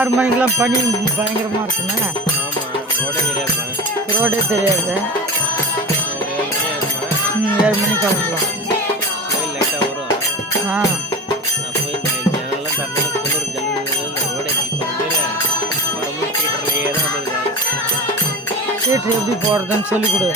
6 மணிக்கெல்லாம் பனி பயங்கரமாக இருக்குமே. ஆமாம், ரோடே தெரியாதுமா. ரோடே தெரியாது. ஒரு 7 மணி ஆகுமா? 7 மணிக்கு கிளம்பலாம். கோயில் லேட்டாக வரும். ஆ நான் போய் இந்த ஜனெல்லாம் திறந்தாலும் குளிர் ஜல்லுன்னு ரோடே இப்போ வந்து வரும்போது தியேட்டர்லேயே தான் வந்துருக்காரு. தியேட்டர் எப்படி போகிறதுன்னு சொல்லிக் கொடு.